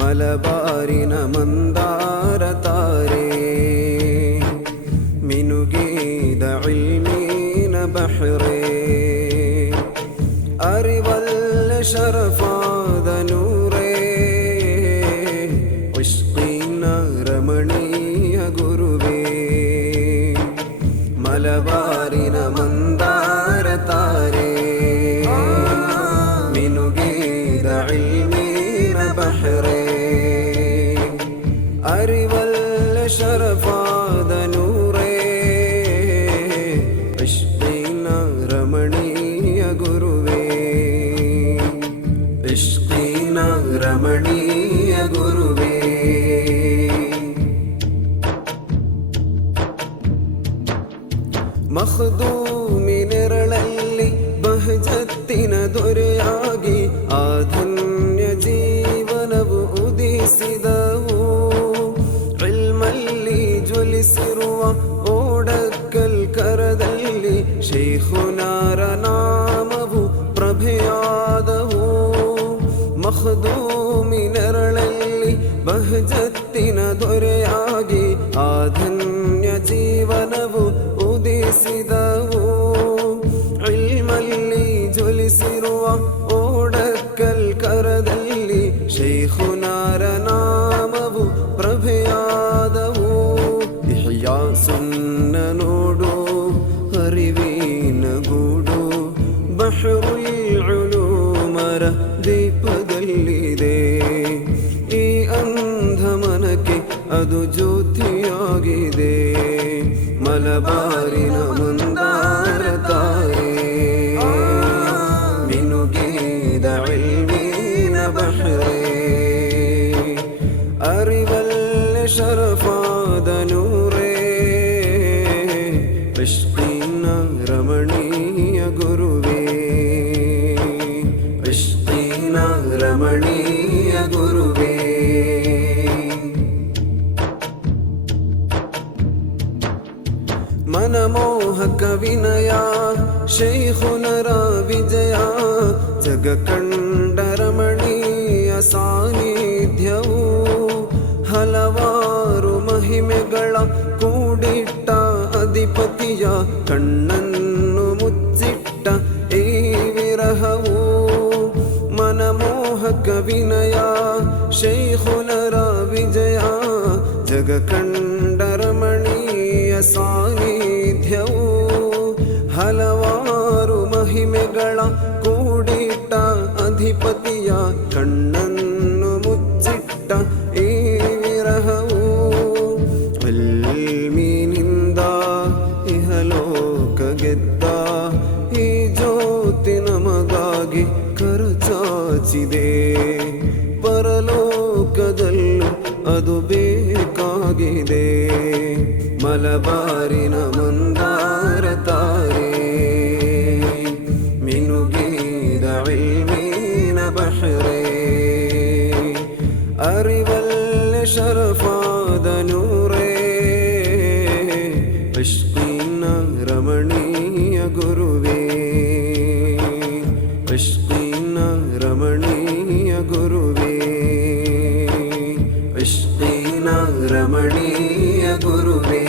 മലബാരിന മന്ദാര താരേ മിനുഗീത ഇൽമീന ബഹ്റേ അറിവല്ല ശറഫാദ നൂറേ ഇഷ്ഖീന രമണീയ ഗുരുവേ മലബാരിന മന്ദാര താരേ മിനുഗീത ഇൽമീന ബഹ്റേ അറിവല്ല ശറഫാദ നൂറേ ഇഷ്ഖീന രമണീയ ഗുരുവേ ഇഷ്ഖീന രമണീയ ഗുരുവേ മഖ്ദൂമിനെരളಲ್ಲಿ ಬಹಜತ್ತಿನ ದೊರೆಯಾಗಿ ಆಧನ್ಯ ಜೀವನವು ಉದಿಸಿದವು ಇಲ್ಮಲ್ಲಿ ಜ್ವಲಿಸಿರುವ ಓಡಕ್ಕಲ್ ಕರದಲ್ಲಿ ಶೈಖುನಾರ ನಾಮವು ಪ್ರಭೆಯಾದವು ಮಖದೂಮಿನೆರಳಲ್ಲಿ ಬಹಜತ್ತಿನ ದೊರೆಯಾಗಿ ಆಧನ್ಯ ಜೀವನವು ಉದಿಸಿದವು ಇಲ್ಮಲ್ಲಿ ಜ್ವಲಿಸಿರುವ ಓಡಕ್ಕಲ್ ಕರದಲ್ಲಿ ಶೈಖುನಾರ ನಾಮವು ಪ್ರಭೆಯಾದವು ಇಹ್ಯಾ ಸುನ್ನ ನೋಡು ಅರಿವಿನ ಗೂಡು ಬಹ್ರುಲ್ ಉಲೂಮರ ದೀಪದಲ್ಲಿದೆ ಈ ಅಂಧ ಮನಕ್ಕೆ ಅದು ಜ್ಯೋತಿಯಾಗಿದೆ ಮಲಬಾರಿನ ಮಂದಾರ ತಾರೇ ಮಿನುಗೀದ ಇಲ್ಮೀನ ಬಹ್ರೇ അറിവല്ല ശറഫാദ നൂറേ ഇഷ്ഖീന രമണീയ ഗുരുവേ ഇഷ്ഖീന രമണീയ ഗുരുവേ മനമോഹಕ ವಿನಯ ಶೈಖುನರ ವಿಜಯ ಜಗ ಕಂಡ ರಮಣೀಯ ಸಾನ್ನಿಧ್ಯವು ಹಲವಾರು ಮಹಿಮೆಗಳ ಕೂಡಿಟ್ಟ ಅಧಿಪತಿಯ ಕಣ್ಣನ್ನು ಮುಚ್ಚಿಟ್ಟ ಈ ವಿರಹವು ಮನಮೋಹಕ ವಿನಯ ಶೈಖುನರ ವಿಜಯ ಜಗ ಕಂಡ ರಮಣೀಯ ಸಾನ್ನಿಧ್ಯವು ಹಲವಾರು ಮಹಿಮೆಗಳ ಕೂಡಿಟ್ಟ ಅಧಿಪತಿಯ ಕಣ್ಣನ್ನು ಮುಚ್ಚಿಟ್ಟ ಈ ವಿರಹವು ಇಲ್ಮಿನಿಂದ ಇಹಲೋಕ ಗೆದ್ದ ಈ ಜ್ಯೋತಿ ನಮಗಾಗಿ ಕರಚಾಚಿದೆ ಪರಲೋಕದಲ್ಲೂ ಅದು ಬೇಕಾಗಿದೆ ಮಲಬಾರಿನ ಮಂದಾರ ತಾರೇ ಮಿನುಗೀದ ಇಲ್ಮೀನ ಬಹ್ರೇ അറിവല്ല ശറഫാദ നൂറേ ഇഷ്ഖീന രമണീയ ഗുരുവേ ഇഷ്ഖീന രമണീയ ഗുരുവേ ഇഷ്ഖീന രമണീയ ഗുരുവേ